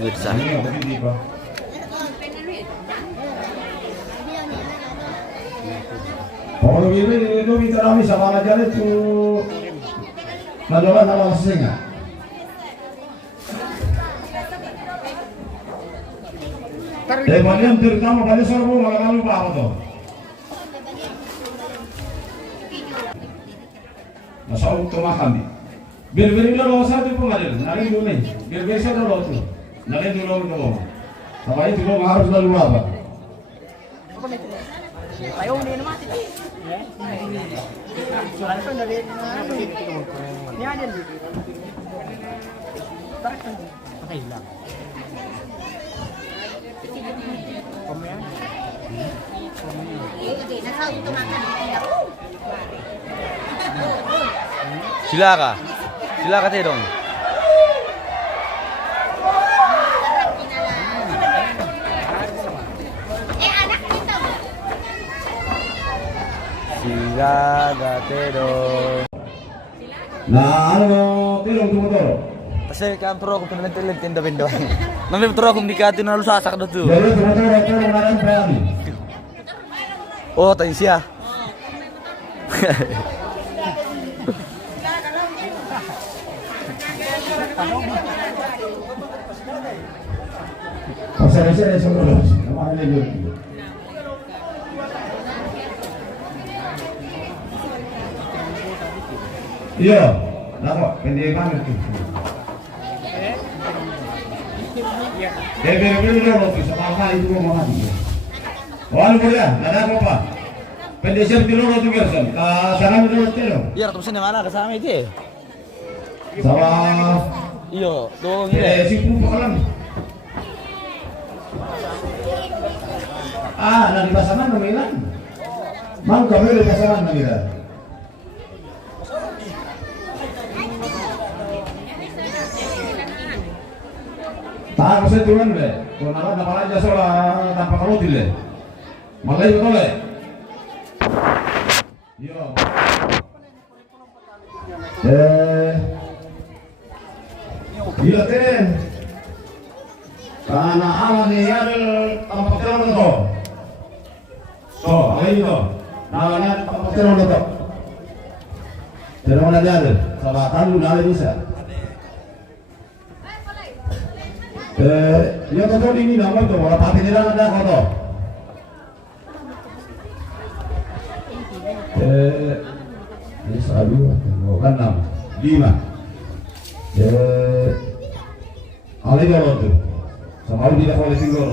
pemirsa. Kalau itu bicara sama aja itu nadolan awal singa. Balian terutama bali sorbo malah kamu apa tuh? Masa untuk makan nih. Bir dulu satu pengadil, nari dulu nih. Bir saya dulu tuh, nari dulu dulu. Apa itu lo harus lalu apa? Ayaw din naman sila. Sulan pa dali. Niya din. Okay lang. Komen. Sila ka Tedong. Sila Tedong. Nah, ano Tedong tumuturo? Kasi kan pro ko pinagtilit tinda bindo. Nami pro ko di katin na lusasak na tu. Jadi tumuturo itu mengarang payani. Oh, tayo siya. Saya sebelum kemarin itu. Iya, nak pendidikan itu. Beri dulu semangat itu mau mati. Walaupun boleh, ada apa? Pendidikan dulu itu biasa. Sekarang itu dulu. Iya, terus ini mana kesama itu? Sama. Iya, tuh ini. Si pakalan. Di pasaran namilan. Mang kami di pasaran namilan. Tak bisa turun deh. Kalau nak dapat aja soal tanpa kalau tidak. Malai betul deh. Yo. Gila teh. Karena alam ni ada tempat terang tu. So, apa itu? Namanya tempat terang tu. Terang ada. Salah tahu nama bisa. Ya betul ini nama tu. Orang pakai terang ada kau. Ini satu, bukan 6, 5. Alih kalau tu. Sama tidak boleh tinggal.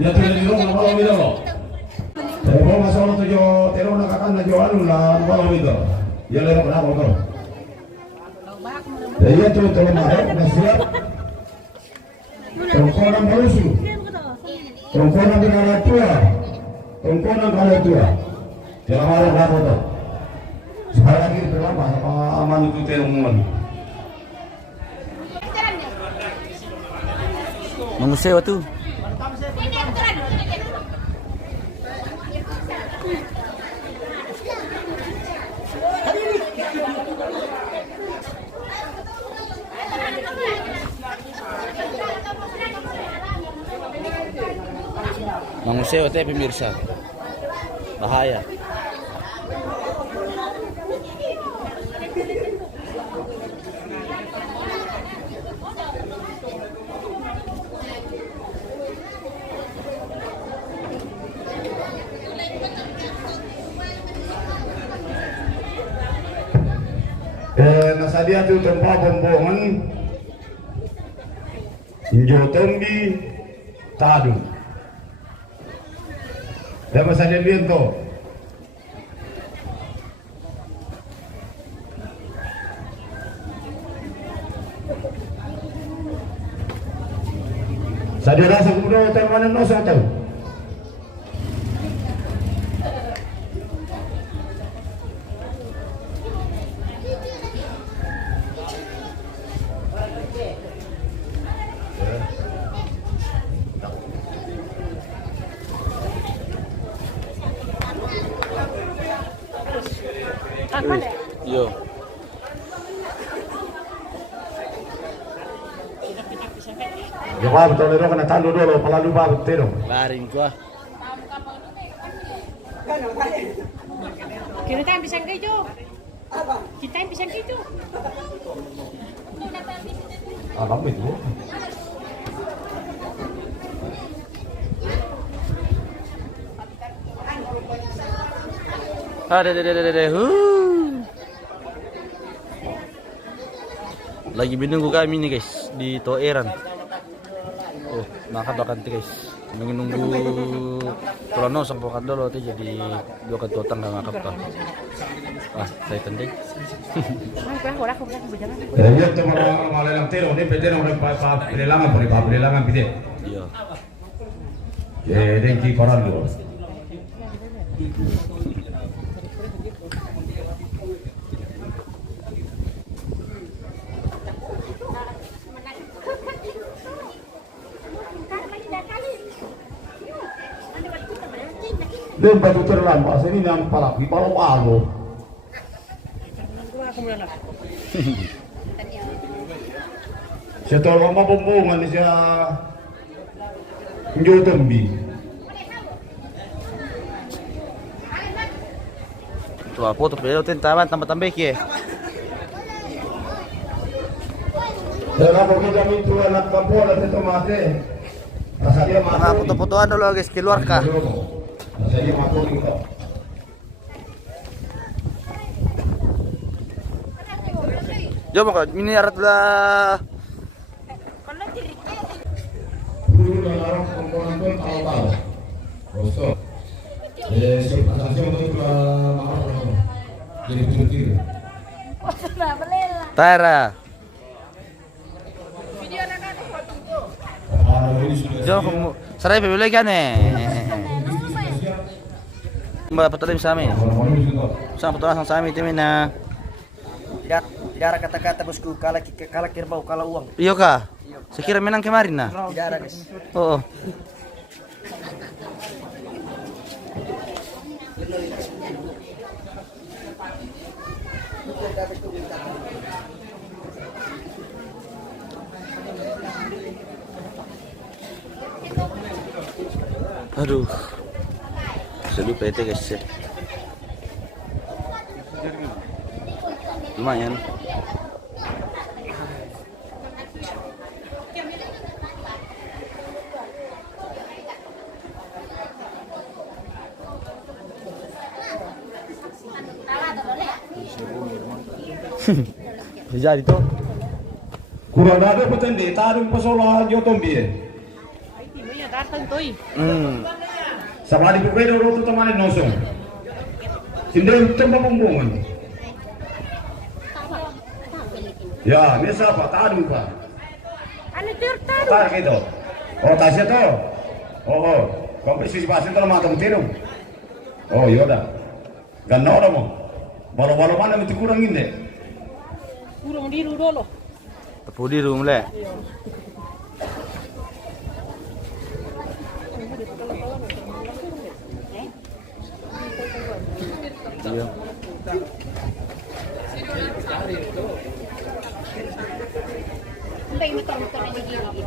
Ya tu yang diorang kalau tidak lo. Kalau masalah tu jo terong nak akan nak jual lah kalau itu. Ya lewat berapa tu? Ya tu terong ada nasihat. Tongkonan malusu. Tongkonan dengan tua. Tongkonan kalau tua. Jangan malu berapa tu? Sekali lagi berapa? Aman itu terong mulu. Mengusir tu. Mengusir tu pemirsa. Bahaya. Nasadia tu tempat bombongan Injotombi Tadu. Dan masa dia lihat tu. Saya rasa kemudian hotel mana no saya tahu. Yo. Jawab tolero kana tando dulu palalu ba tero. Larin ko ah. Kita tayo pisang kayo. Kita tayo pisang kayo. Alam mo ito. Ada. Lagi menunggu kami nih guys di Toeran. Oh, nakadakan guys. Nunggu kalau sampai kan dulu tuh jadi dua ketotang nggak ngakap kan. Ah, saya tanding. Ya itu malah lang tero, ni pwede na pililangan pide. Iya. Dengki koran dulu. Dia batu terlambat, ini yang palaki, palo-palo. Siya tolong mabumbungan siya Njotombi. Tuh apa tuh pero tentaban tambah-tambah ya. Dalam pemilihan itu anak kampung ada tomate. Rasa dia Mga foto-fotoan dulu guys, keluar ka. Rasa dia mampu gitu. Yo mga ini arat lah. Dulu dalam komponen itu tahu-tahu. Rosok. Sepasang untuk makan. Jadi betul-betul. Tara. Jo kamu sarai beli kan Mbak patalim sa amin. Saan patalim sa amin ito na. Tidak ada kata-kata bosku, kalah kerbau, kalah uang. Iyo ka. Sekira menang kemarin na. Tidak ada guys. Oo. Aduh. Seru PT guys ya. Lumayan. Jadi tuh. Kurang ada betul deh, taruh pasola Njotombi. Timnya datang tuh. Sama di berbeda rotu teman nosong. Sindem tempat pembuangan. Ya, ini siapa? Taruh pak. Ano tirta? Taruh gitu. Oh tasnya tuh. Oh, kompetisi pasti tuh matang tiru. Oh yaudah. Gak orang mau. Baru-baru mana itu kurang ini? Kurang diru dulu. Tepu di room le. Iya. Sampai motor-motor ini gini.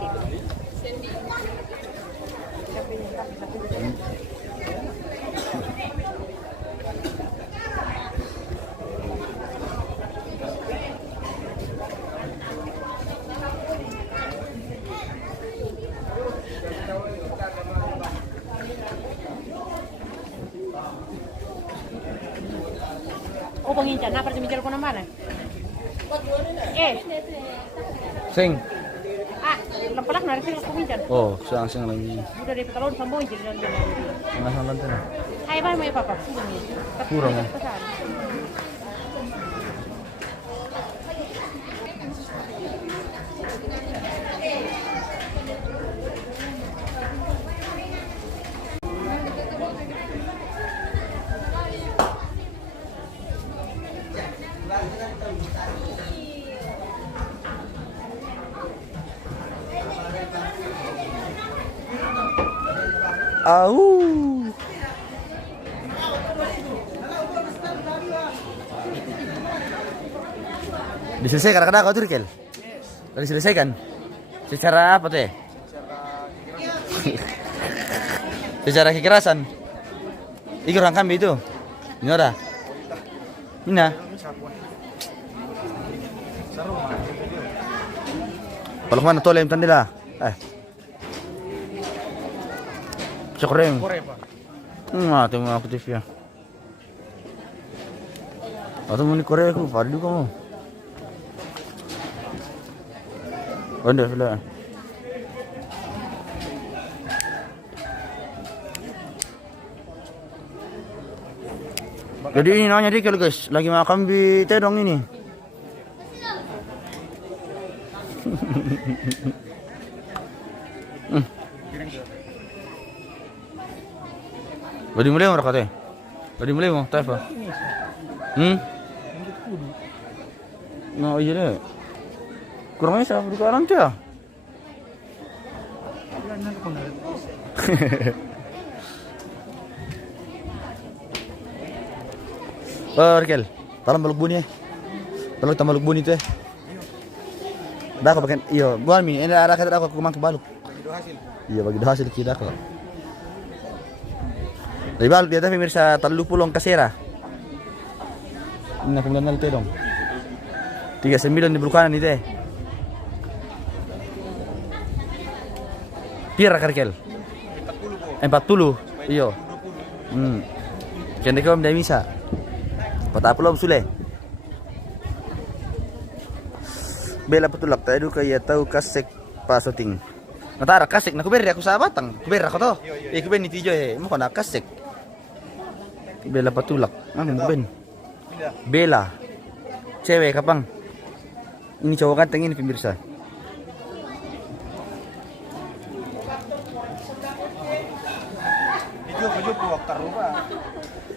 Oh, pengincar, nah pergi mikir kemana mana? Sing. Ah, lepelak nari sih aku pengincar. Oh, sing lagi. Udah dari petalon sambo jadi dan. Tengah lantai. Hai, bye, mai papa. Kurang. Au. Diselesaikan kadang kau tuh Kel? Diselesaikan? Secara apa teh? Secara kekerasan. Iki orang kami itu. Ini ora. Mina. Kalau mana tolong tandila. Cokrem. Mati mo ako TV ya. Atau mau ni Korea aku, padu kamu. Anda pula. Jadi ini nanya dia guys, lagi makan di tedong ini. Badi mulai mo rakate. Badi mulai mo, tayo pa. No, iya deh. Kurang isa berkaran dia. Perkel, talam balok buni. Talam tamalok buni tu. Dah aku pakai, iyo, buat mi. Ini ada kata aku kumang balok. Iya, bagi hasil kita kok. Dari balok dia tapi mirsa 30 kasera. Ini aku kenal tu dong. 39 di belukanan itu. Pira karkel? 40. Iyo. Kende kau tidak bisa. Patapulog sule. Bela petulak tayo kaya tahu kasek pasoting. Natara kasek na kuberi ako sa batang. Kuberi ako to. Kuberi ni Tijo mo ko na kasek. Bela petulak. Ano ben? Bela. Cewek kapang. Ini cowok ganteng ini pemirsa.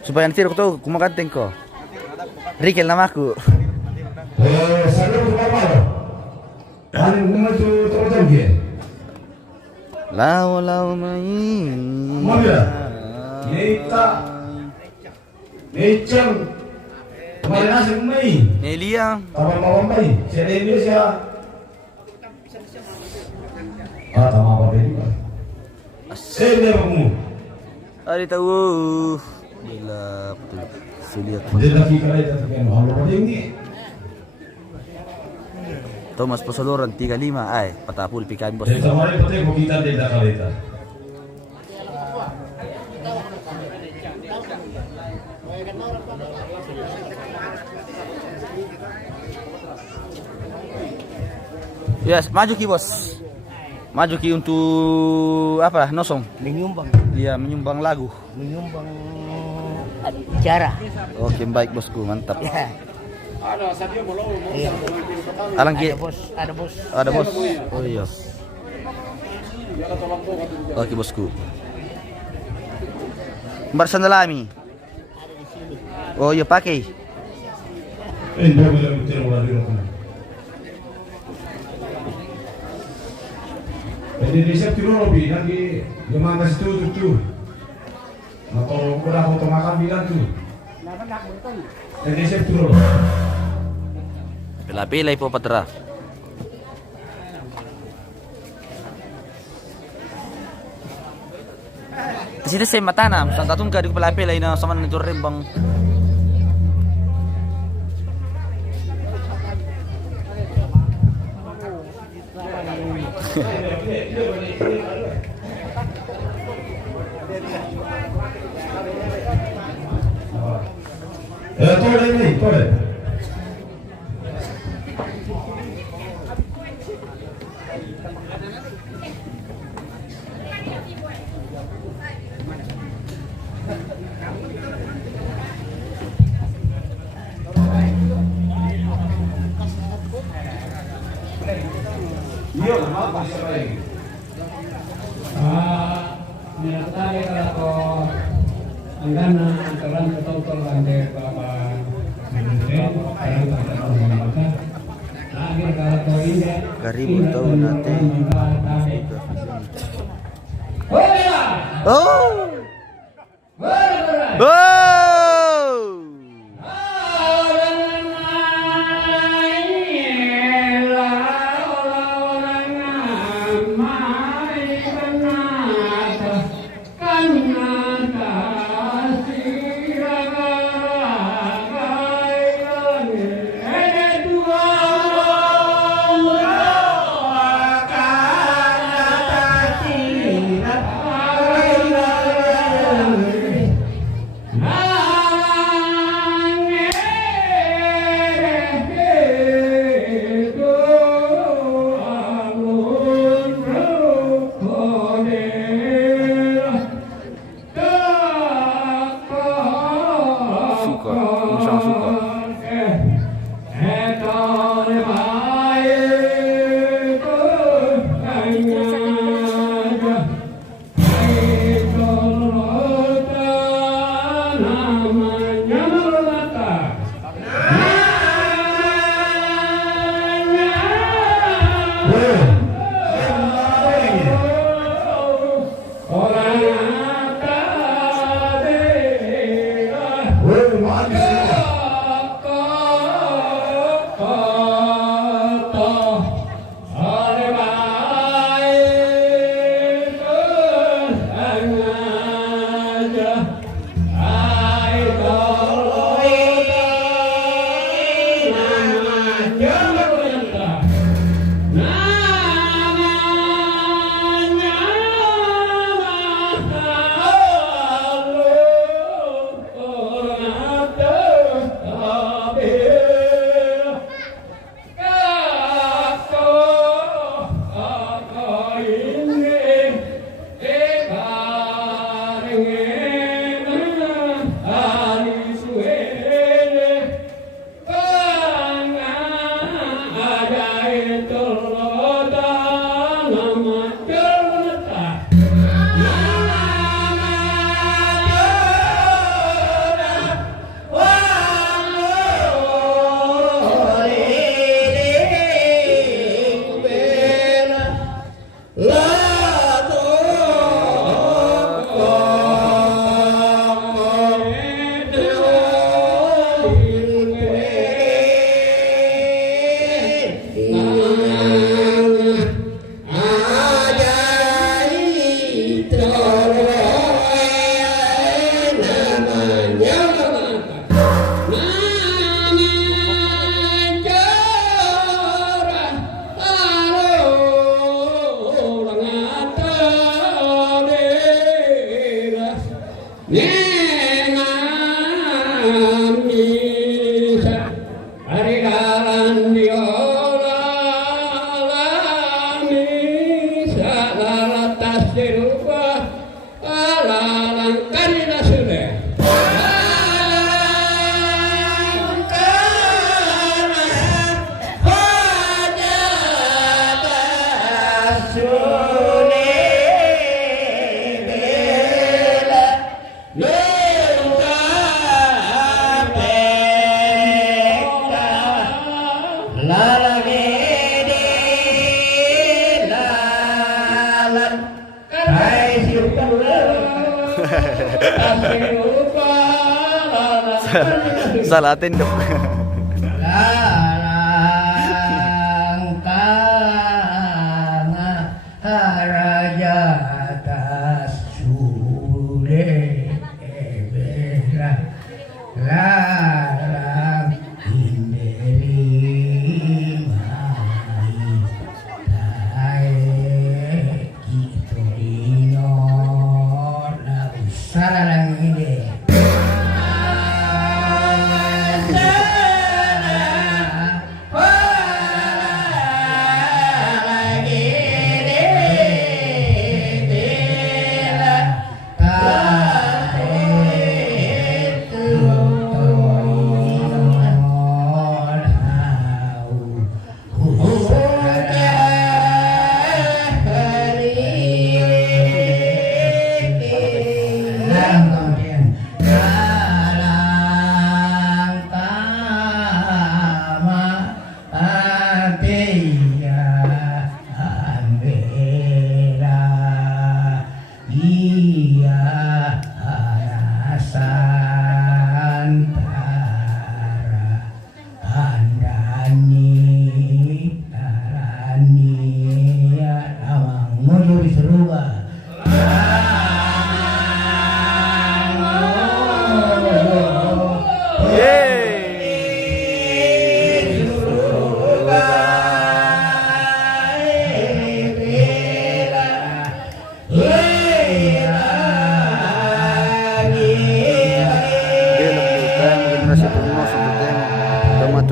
Supaya nanti aku tahu kumakanteng ko. Rikel namaku. Salut Bapak. Paling umur tu terus dia. Lau mai. Mana? Nita. Necang. Kemarin nasi mai. Nelia. Taman mai. Saya Indonesia. Taman apa ini? Saya kamu. Ari tahu. Gila betul. Selihat. Dia lagi kali tak kan. Halo ini. Thomas Pasoloran 35 ay patapul pikan bos. Dia kemarin pati ko kita dia kali tak. Yes, maju ki bos. Maju ki untuk apa? Nosong. Menyumbang. Iya, menyumbang lagu. Menyumbang cara. Oke, baik bosku, mantap. Ya. Iya. Alang ki. Ada bos. Ada bos. Oh iya. Oke bosku. Bar sandalami. Oh iya pakai. Dia bilang betul orang di rumah. Jadi siap tidur lebih nanti gimana situ tu. Atau udah foto makan bilang tu. Jadi siap tidur. Pila-pila po patra. Kasi saya matanam, sa tatong ka di ko pila-pila na sama na ito rin bang. Tolong ini, tolong. Iya, apa siapa lagi? Minatay kalau anggana antaran betul-betul lantai berapa Karibu tahu nanti. Oh. Oh. Salah atin dong. Raja atas sule bela larang hinderi mai tae kita dino na usara lang ini.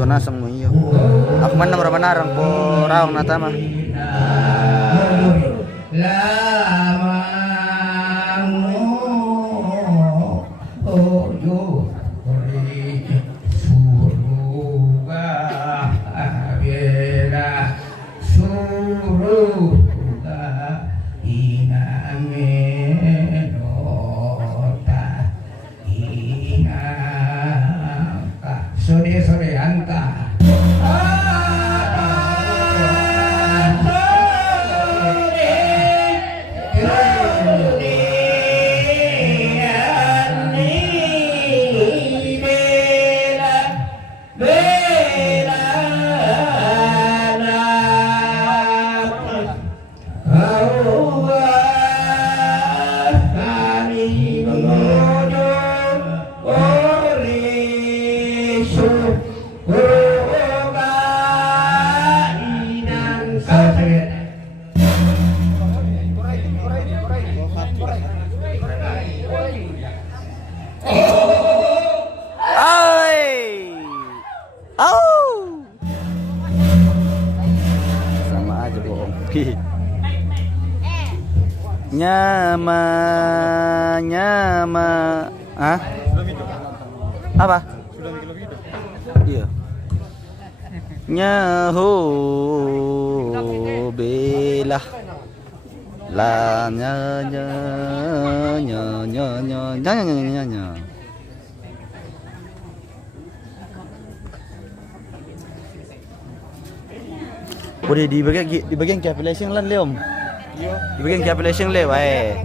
Nasang mo iyo. Ako man na marabanarang po raong natama. Lamang mo oyo suruga bela suruga inamenota inaka sore anta. Sama aja bohong. Nyama ah apa iya nyaho belah la nya udah di bagian capitalizing lan leom Ibigyan kaya pala siyang lewa eh.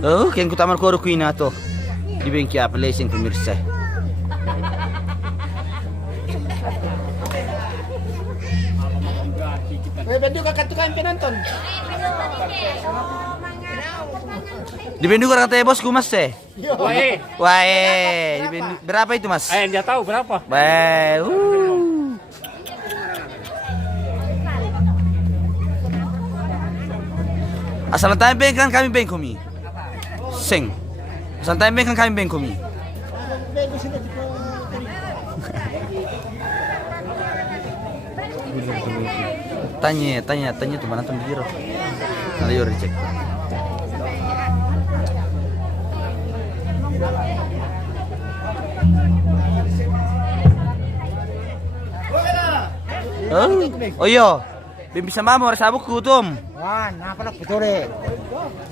Oh, kaya ko tamang koro kuina to. Ibigyan kaya pala siyang pumirsa. Bedo ka katukan penonton. Dipindu ka kata bos kumas eh. Wae. Wah, berapa itu mas? Dia tahu berapa. Baik. Asal tayo kan kami bengkomi. Sing. Asal tayo kan kami bengkomi. Tanya tuh mana tuh biro. Nanti yo cek. Oh iya, bisa mama harus sabuk kutum. Wah, napa nak betore?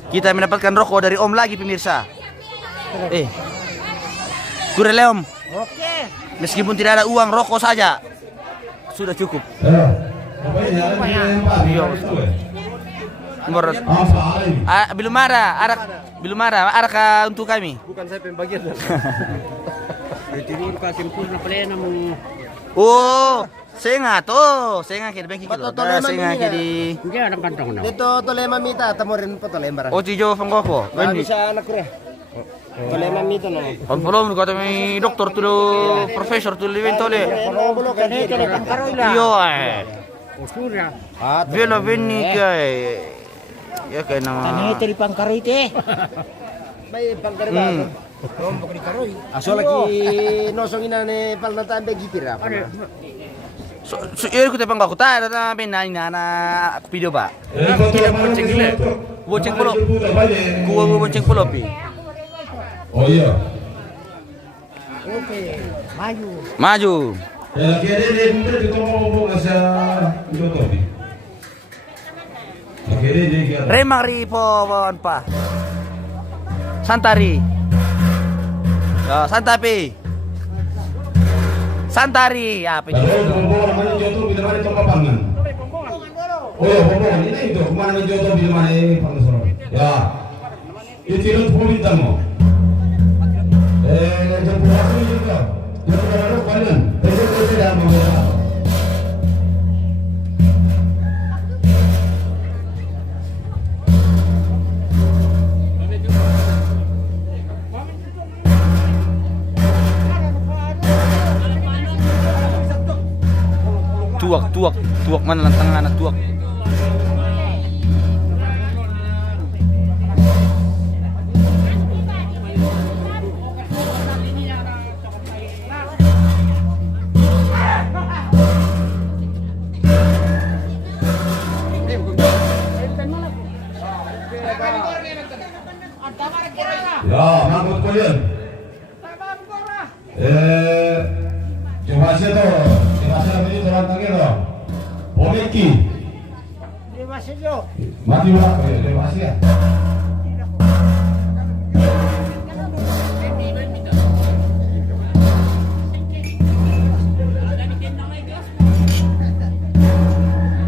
Kita mendapatkan rokok dari Om lagi pemirsa. Kurele Om. Oke. Meskipun tidak ada uang, rokok saja sudah cukup. Belum ada ka untuk kami. Bukan saya pembagian. Tidur kasih pun plena mo. Oh, senga kita bengki kita. Senga kiri. Hindi ada kantong na. Dito tolema mita tamorin po tolema. Oh, tijo panggopo. Bisa anak kure. Tolema mita no. Pagpulong kata may doktor tulo, professor tulo eventole. Bulo ka dito pang karoila. Iyo eh. Usura. Velo venni kay. Ya kay na. Tani pang karoite. May pang karoila. Rombo kini karoy. Aso lagi nosong ina ne palnatan begi pira. So iyo ko tepang ko ta na benani na video ba. Bonceng pulo. Kuwa bonceng pulo pi. Oh iya. Oke, maju. Maju. Kaya din dito mo sa YouTube. Remari po pa. Santari. Santapi. Santari, apa itu? Pombongan naman yung Joto, binamani itong kapangan. Oh, pombongan, ini itu, kemana yung Joto, binamani pangasorong. Ya, itilot puminta mo. Nandiyan po ako yung Joto. Joto ka na kanan. Joto ka sila mga. Tuak mana lang tangan na tuak. Ya, mangkut ko yun. Coba siya to. Coba siya naman yung tarantangin to. Pomeki. Mati mo ako yun. Coba siya.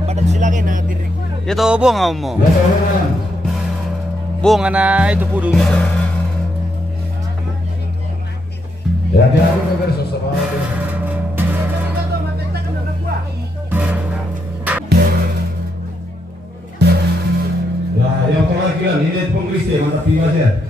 Badat sila kayo na dirig. Ito buong mo. Beto naman. Buong na itu pudu gitu. Ya, dia ako kagarso sa mga. Ya, yung tawag yun, hindi pong Kriste, matapiwa siya.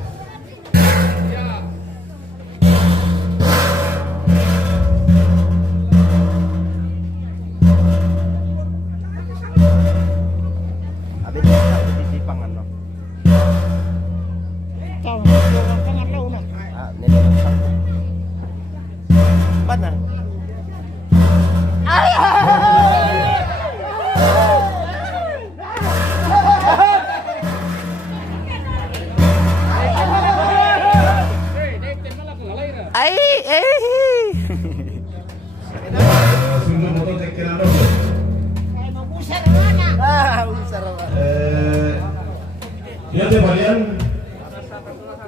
Abi di pangan no. Tahu, pangan law na. Nila. Mana? Sundo mo to, take na doon. Usar mana? Usar. Yan te balian.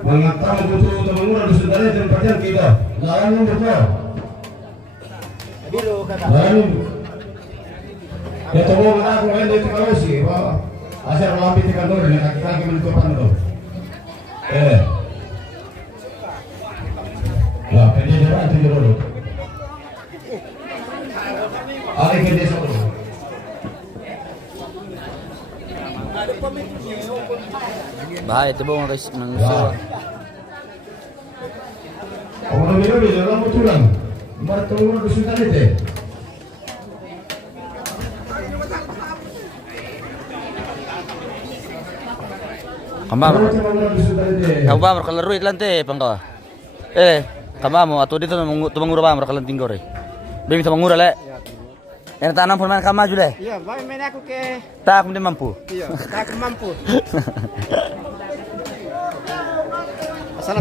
Mga tao buto tumangura do sundare tempatnya kita. Lawan mo buto. Biro kata. Lawan. Ya tomo na ako ngayon dito kalau si. Asal lambi tekan dulu dengan kaki-kaki menentukan dulu. Ya, pendek jalan itu dulu. Alih ke desa dulu. Bahaya itu bang guys nang Ya. Orang bilang di dalam tulang. Mar turun ke sudah itu. Kambam. Kambam kalau ruit lante pangka. Kambam atau dito tumangura ba markalan tinggore. Bimi tumangura le. Yang tanam pun main kamaju le. Iya, bae main aku ke. Tak aku mampu. Iya, tak mampu. Asal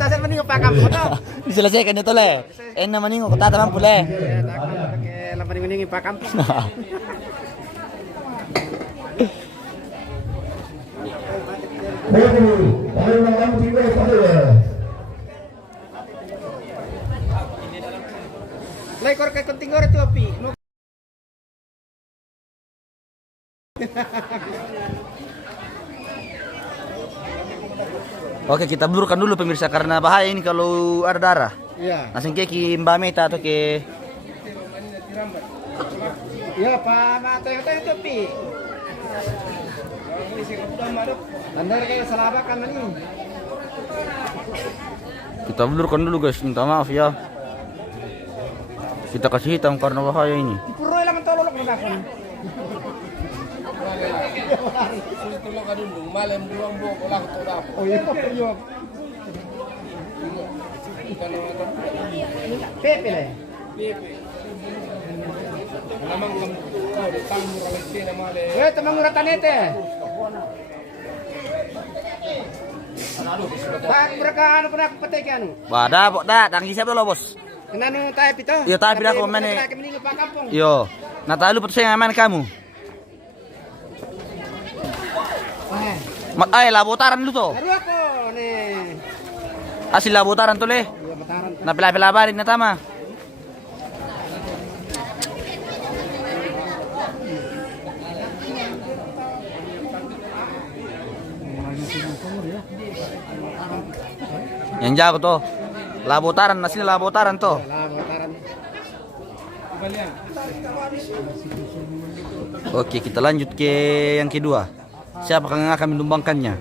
tasen mending ke pakam foto. Diselesaikan itu le. Enak maningo kota mampu le. Ya, tak pakai lapan mending pakam. Lekor ke kunting gore tuh api. Oke, kita blurkan dulu pemirsa karena bahaya ini kalau ada darah. Iya. Langsung ke Mbak Meta atau ke Iya, Pak, mata itu api. Andar kayak selabakan ini. kita blurkan dulu guys, minta maaf ya. Kita kasih hitam karena bahaya ini. Puro lang ang tololok na ako. Oh iya, iya. Pepe le. Tamang tanete. Pak mereka ano pernah petekan. Wadah, dah, tanggi siap dulu bos. Kenano tayo pito? Iya, tayo pindah ko, mene. Pa kampung. Yo, natalo pa siya ngaman kamu. Ay, labutaran lu to. Baru ako ne. Asil labutaran to le. Iya, mataran. Napila-pila ba rin na tama. Yang jago to. Labutaran, nasi labutaran to. Mataran. Oke, kita lanjut ke yang kedua. Siapa yang akan menumbangkannya?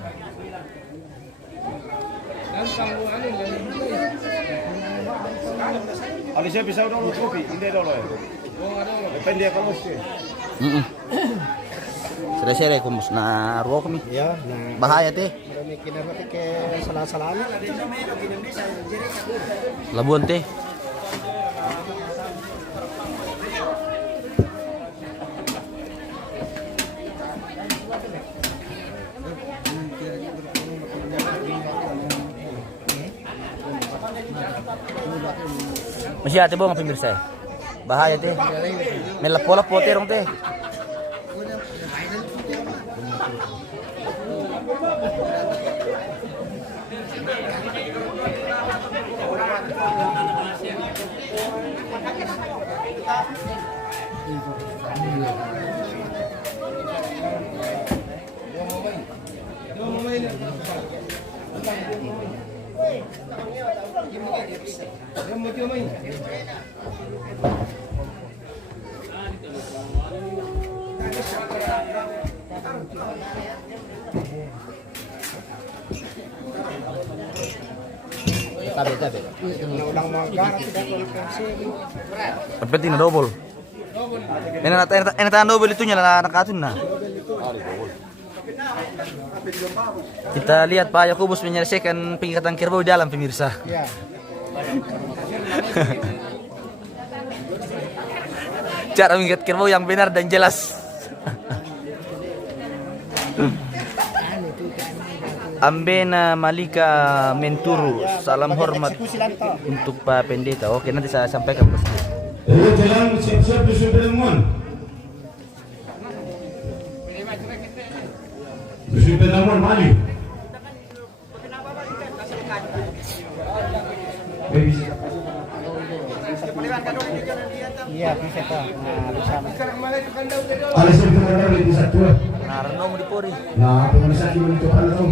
Alisnya bisa dulu kopi, ini dulu ya. Depende kalau sih. Sere-sere kumus na ruo kami. Ya, nah. Bahaya teh. Marami kinarati ke salah-salah. Labuan teh. Masih hati bang pemirsa. Bahaya teh. Melapo-lapo terong teh. Tabi-tabi. Ulang mga garap tidak kasi. Penting na double. Enak double itunya lah nakatun na. Kita lihat Pak Yakobus menyelesaikan pengikatan kerbau jalan pemirsa. Ya. Cara mengikat kerbau yang benar dan jelas. Ambena Malika Menturu, salam hormat untuk Pak Pendeta. Oke, nanti saya sampaikan bos. Jalan siap-siap di Sudirman. Di Sudirman Mali. Iya, bisa po. Bersama. Alis itu mana di satu. Narno mo di pori. Nah, pemirsa ini itu kan itu.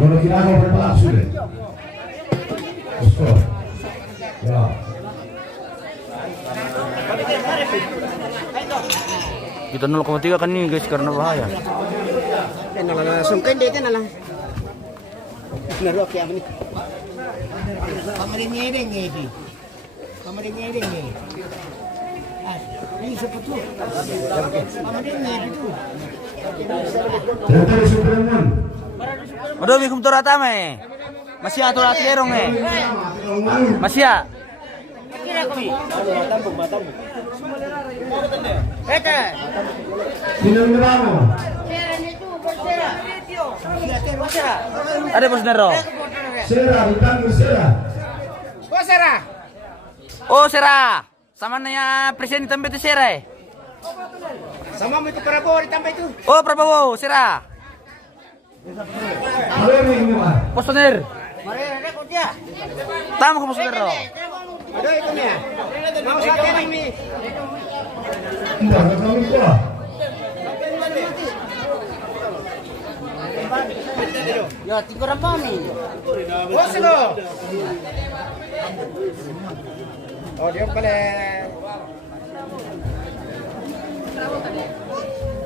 Kalau kita mau berbalap sudah. Skor. Ya. Kita 0,3 kan nih guys karena bahaya. Sungkin dito na lang. Narok yan ni. Kamarin niya rin eh. Kamarin niya rin eh. Isa pa to. Kamarin niya ito. Ternyata Superman. Aduh, may kumtura tama Masih ato atlerong Masih ya? Sino mo? Ada bos Nero. Sera, bintang Sera. Oh, Sera. Sama nanya presiden tambah itu Sera. Sama mo ito para po, tambay ito. Oh, Prabowo, Sera. Halo ini Pak. Postoner. Tama ko Postoner. Aduh, ito niya. Mau sa akin ni. Enggak, kami ko. Yo, tigura pa ni. Wasno. Oh, dia pala.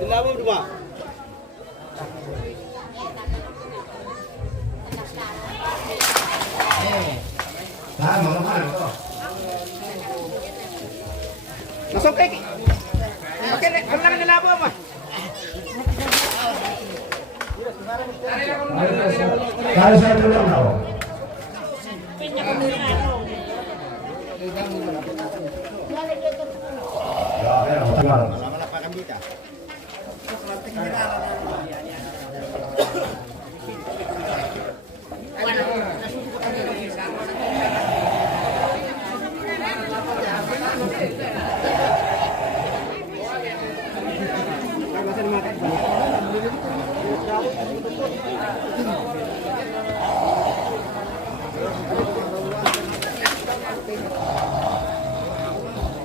Dilabo dua. Tama naman ito. Masok kay. Okay, kailangan nilabo ba? Kaya sa ito lang ako.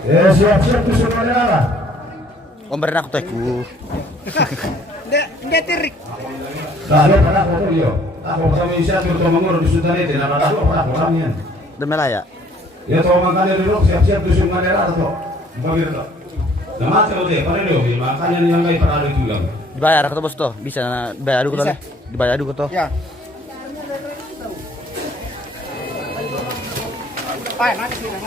Siap-siap tuh semuanya. Omber nak teku. Hindi tirik. Lalu pada aku dia. Aku sama Isya tuh mengurus di Sultan itu. Nah, lalu pada aku orangnya. Demelaya. Ya tahu makanya dulu siap-siap tuh semuanya tuh. Begitu tuh. Nama tuh deh, pada dia makanya yang kayak pada itu juga. Dibayar kata bos tuh. Bisa bayar adu kata. Dibayar adu kata. Ya. Ay, mati sila.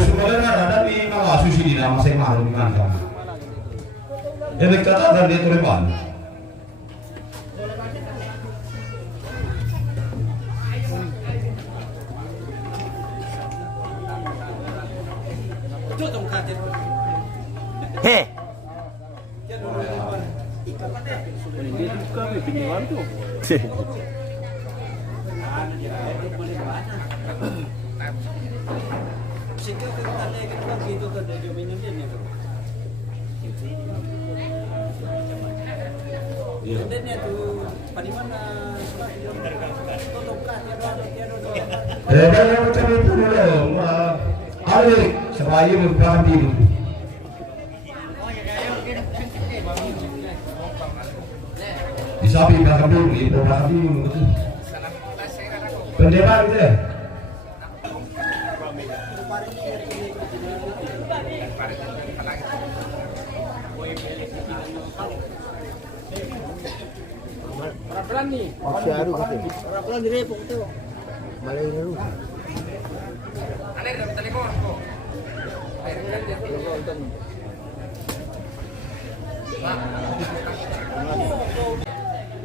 Sebenarnya ada di kasus ini nama saya malu dengan kamu. Jadi kata dan dia terlepas. Heh. Yang macam itu dulu, Ali sebaya berganti. Di samping belakang dulu, ibu belakang dulu. Pendepan gitu ya. Siaru katanya. Pelan direpok tuh. Malay na rin.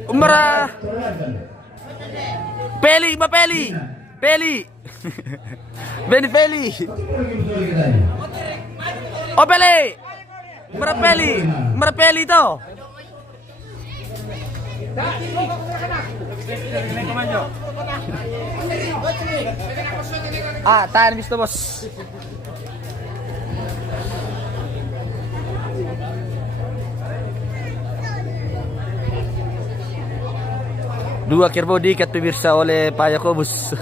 Umrah. Peli, Mbak Peli. Peli. Beni Peli. Oh Peli. Umrah Peli. Umrah Peli to. Tahan bis to, bos. Dua kerbau diikat pemirsa oleh Pak Yakobus.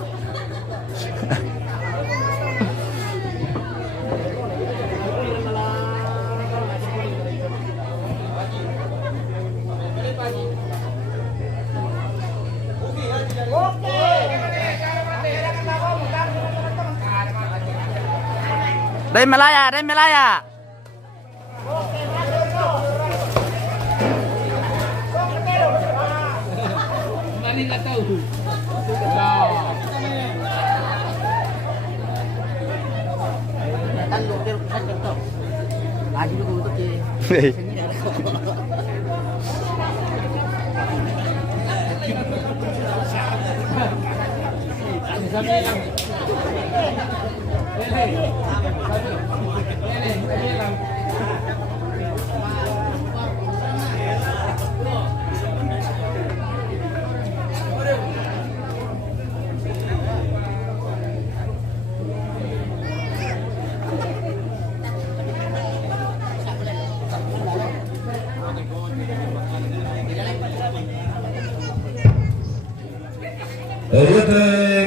Dari Malaya, dari Malaya. Lagi dulu untuk di.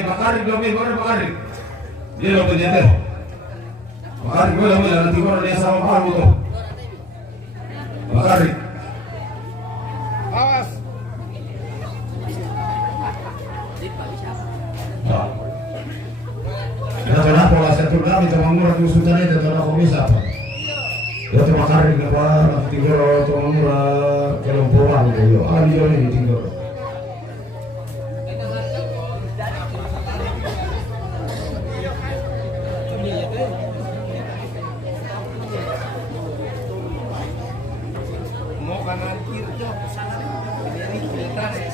Makari belum ini makari. Dia lo penjete. Makari gue lama nanti gue dia sama Pak itu. Makari. Awas. Ya kenapa lah satu kali teman murah tu sultan itu tak aku bisa apa. Ya tu makari kenapa nanti gue teman murah kalau pulang itu. Dia ni tinggal. Tarik.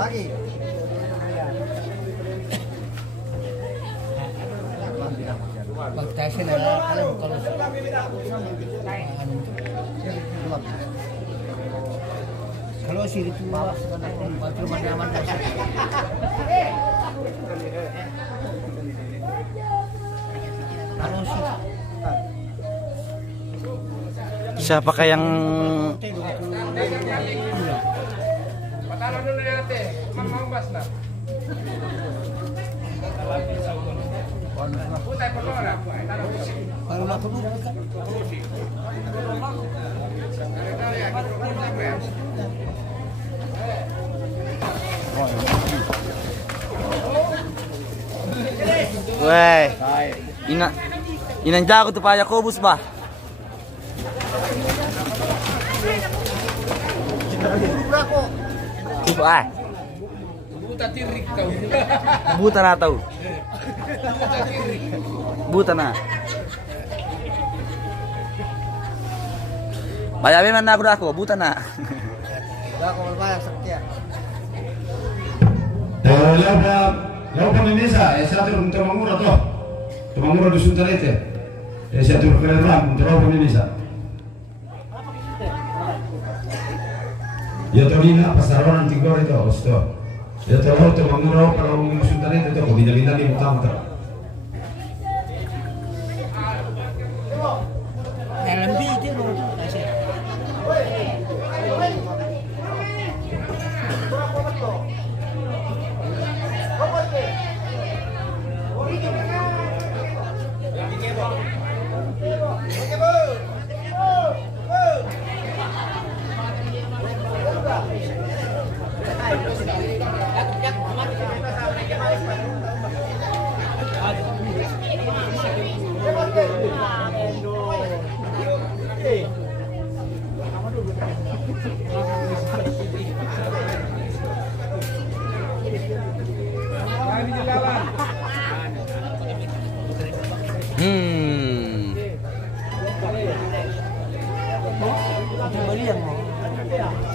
Lagi. Pagtasin na alam kalau kalau sih itu waktu mana Siapakah yang Patalan dulu natin. Mau bas na. Putay pa na. Para matulog. Weh, inanja ko to pa Yakobus ba? Ah. Buta tirik kau. Buta na tau. Buta na. Bayabe man na ako, buta na. Ako malbayang sakya. Leo Indonesia, esa turun Tumangura toh. Tumangura di Suntarete. Esa turun keren ram, Leo Indonesia. Ya Torina pasaran Tigor itu, osto. Ya Torino Tumangura para umum Suntarete itu, bina-bina di utama. Dalam video mo.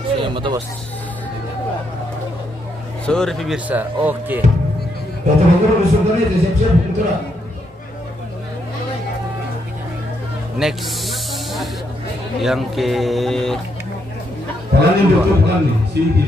Siya mo to, boss. Sorry, Pibirsa. Oke. Ya Tumangura di Suntarete, siap-siap putra. Next yang ke Kalian betul bukan nih, sini.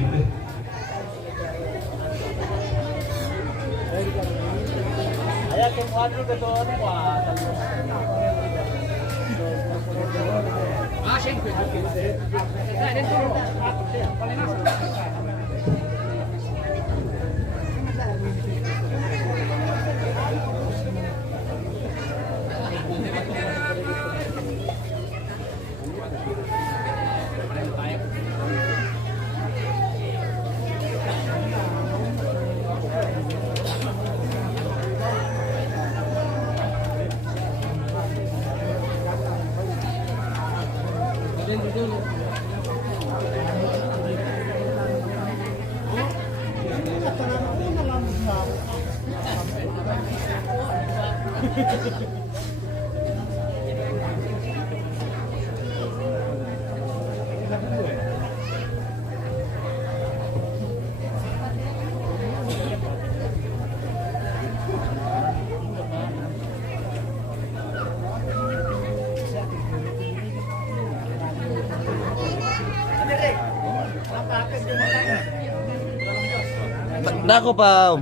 Nako pa.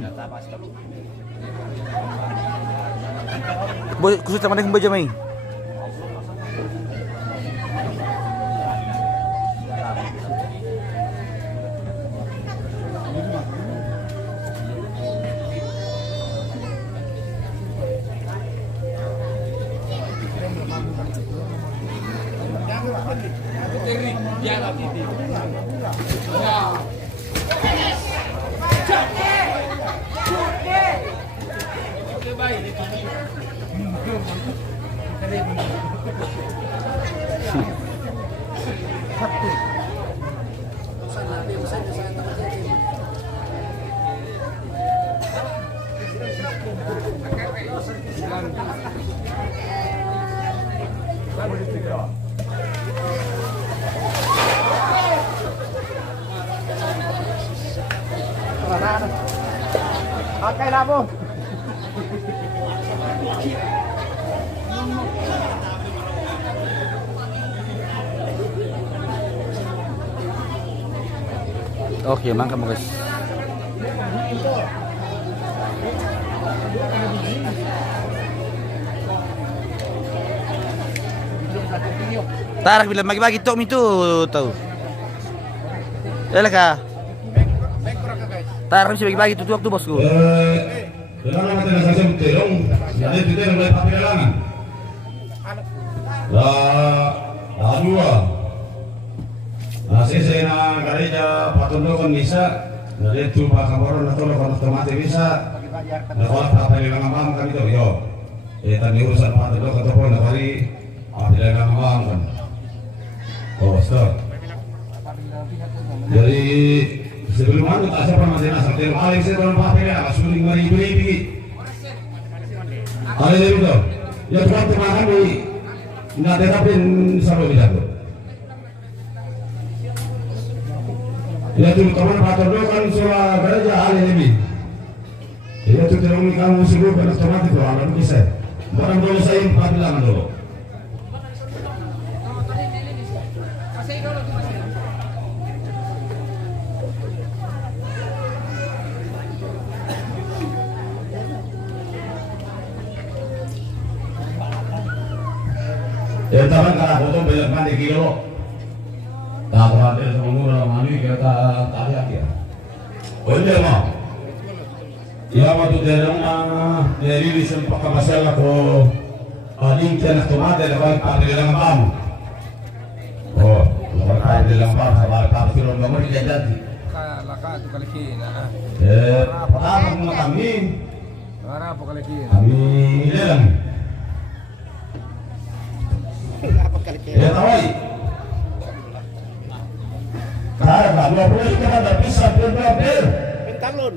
Boy, kusut sama dengan baja mai. Okay na po. Oke, mangka mo guys. Tarak bilang bagi-bagi tok itu tahu. Yalah ka. Tarak bisa bagi-bagi tuh waktu bosku. Dengan nama transaksi terong, jadi kita mulai papilangan. Lah dua. Sisi na gereja patundukan bisa, jadi itu pak kabaron atau lekor otomatis bisa. Lekor papilangan bang kami tuh yo. Tadi urusan patunduk ataupun lekori papilangan bang kan. Oh stop. Jadi sebelum aku tak siapa masih nasa tiap kali saya dalam papilangan suling mari beli. Kali itu, ya tuan teman kami nggak tetapin sampai begitu. Ya tu teman patunduk kan soal gereja hari ini. Ya tu terang kamu sebut kan otomatis tu anak bisa. Barang dulu saya papilangan dulu. Ya taman kalau foto banyak mandi kilo. Tak terhadap semua orang mandi kita tarik ya. Oh iya mah. Ya waktu dari lisan pakai masalah ko lingkian otomatis dapat papilangan bang. Oh, dapat papilangan bang sama papilangan nomor tidak jadi. Laka tu kalikin. Pertama kami. Mana apa kalikin? Kami hilang. Ya tahu. Karena 20 kita dah bisa berapa? Pentalon.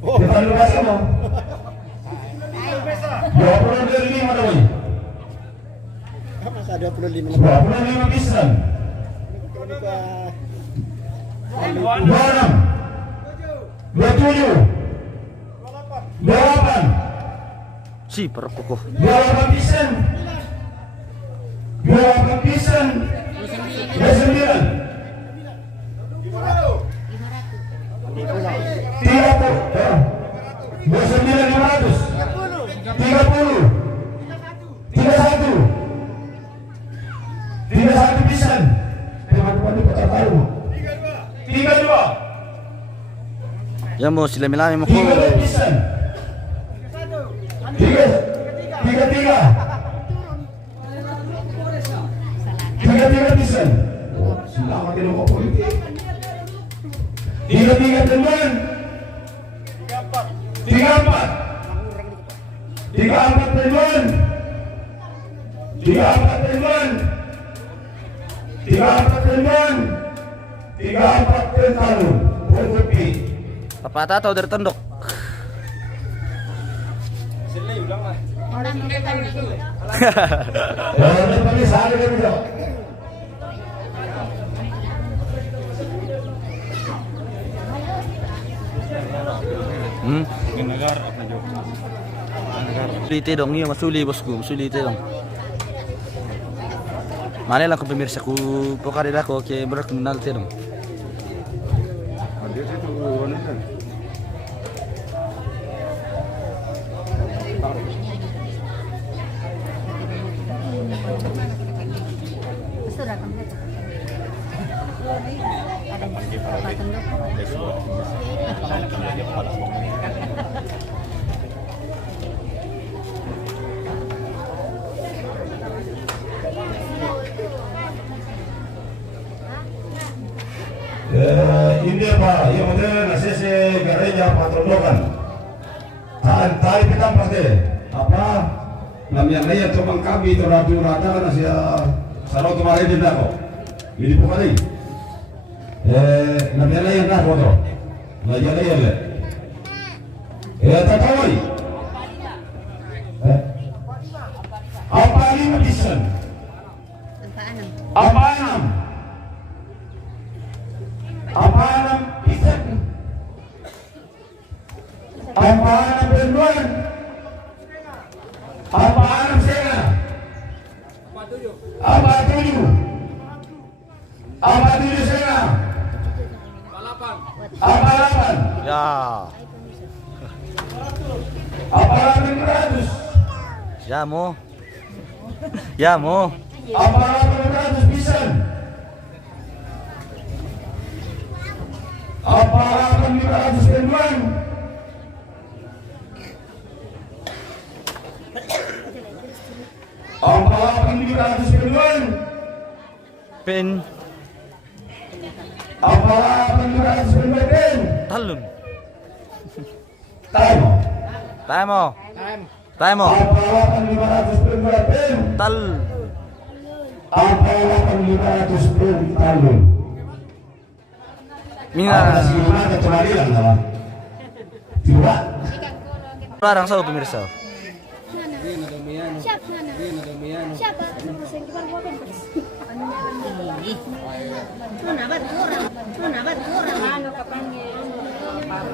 Kita lupa sama. 20 dari 5 tahu. Masa 25. 25 bisa. 26 27 28 Si perpoko. 28 bisa. 28 bisa. 29 31 pisan. Teman-teman kota tahu. 32 Ya mau silami-lami mo ko. 32 pisan. 33 pisan. Oh, selamat ini kok politik. 33 teman. 34 teman. 34 teman. 34 teman. 34 tahun. Bertepi. Papata atau dari tendok? Orang ini sehari kan bisa. Sulite dong, iya masuli bosku, sulite dong. Mana lang kung pemirsa ko po karila ko kay berak menal dong. Ini apa? Yang modern nasi gereja patronokan. Tarik kita pakai apa? Namanya lain cuma kami teradu rata kan nasi sarau kemarin di dako. Ini pokoknya. Namanya lain dah foto. Namanya lain le. Tak tahu. Apa ini bisa? Apa enam? Apa enam bisa? Apa enam berduaan? Apa enam setengah? Apa tujuh? Apa tujuh setengah? Apa 8? Ya. Apa 800? Ya mo. Ya mo. Apalagi 500 pisan. Apalagi 500 ribuan. Apalagi 500 ribuan. Pen Apalagi 500 ribuan. talon. Time. Tamo. Tamo. Apalagi 500 ribuan. Tal. Apalagi 500 ribuan. Mina. Gimana kembali lang naman? Diba? Larang sa pemirsa. Siapa? Siapa?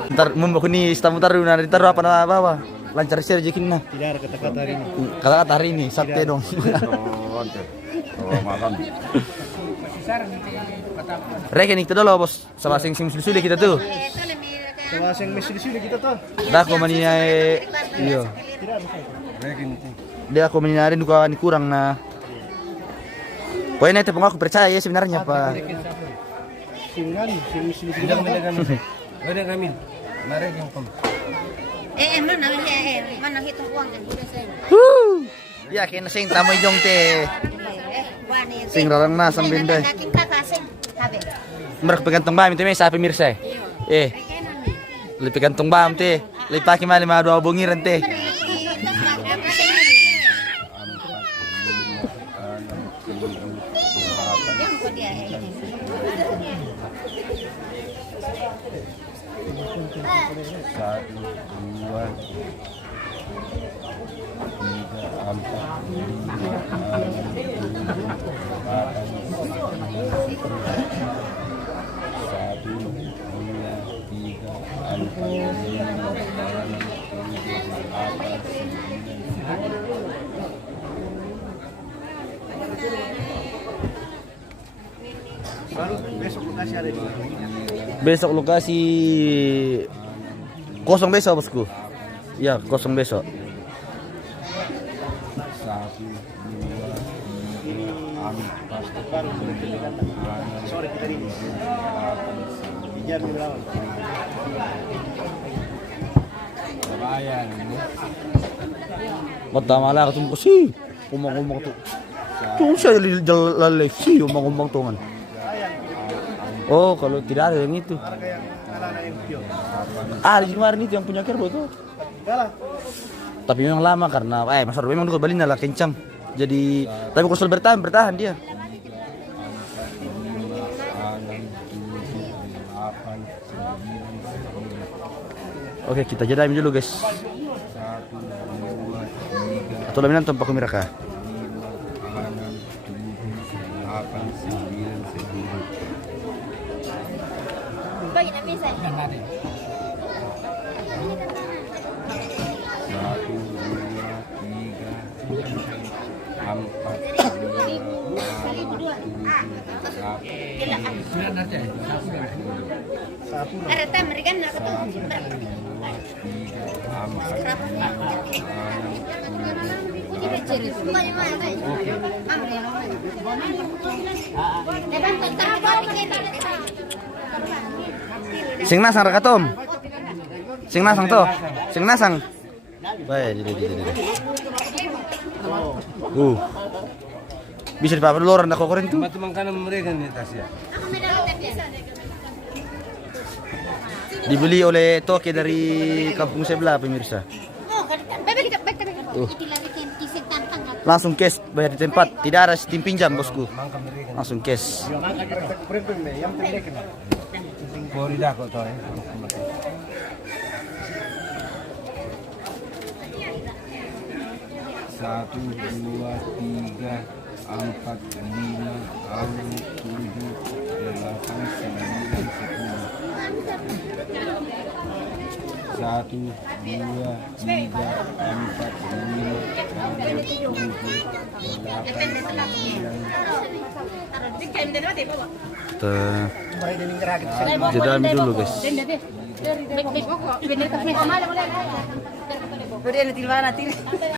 Ntar membaku ni tamu taruh nari taruh apa nama bawa lancar sih rezekin na. Tidak ada kata-kata hari ini. Kata hari ini Sabtu dong. Rekening itu dulu bos, sama sing sulit kita tuh. Sama yang mesili-sili kita tuh. Dah aku maniai, iya. Dia aku meninarin duka ini kurang na. Pokoknya itu pengaku percaya ya sebenarnya pak. Singan, sing mesili-sili. Ada kami. Mari yang kom. Mana hitung uang kan sudah saya. Ya kena sing tamu jong teh. Sing rarang na sang benda. Naking kakak sing habe. Merek pegantong bam itu sa pemirsa. Lebih pegantong bam teh. Lebih pakai mali ma dua bongiran teh. Besok lokasi kosong besok bosku. Ya kosong besok. Sore kita ini. Biar melawan. Pertama lah ketemu sih. Umang-umang tuh. Tuh saya lalai sih umang-umang tuh kan. Oh kalau tidak ada yang itu. Harga yang alana yang pio. Di kemarin itu yang punya kerbau tuh. Galah. Tapi memang lama karena Mas Ardo memang dulu Bali lah kencang. Jadi tapi kalau bertahan dia. Oke, kita jeda dulu guys. Atau laminan tempat kumiraka. Bagi na misa. Ada tamer kan nak tu. Sing nasang rakatom. Sing nasang to. Sing nasang. Baik, jadi. Bisa dipakai loran nak kokorin tuh. Batu mangkana mereka nih tasya. Dibeli oleh toke dari kampung sebelah pemirsa. Langsung cash bayar di tempat, tidak ada sistem pinjam bosku. Langsung cash. Florida kok toh. Satu, dua, tiga, 4, 5, 6, 7, 8, 9, 10. 1, 2, 3, 4, 5, 6, 7, 8, 9. Jeda dulu guys. Bener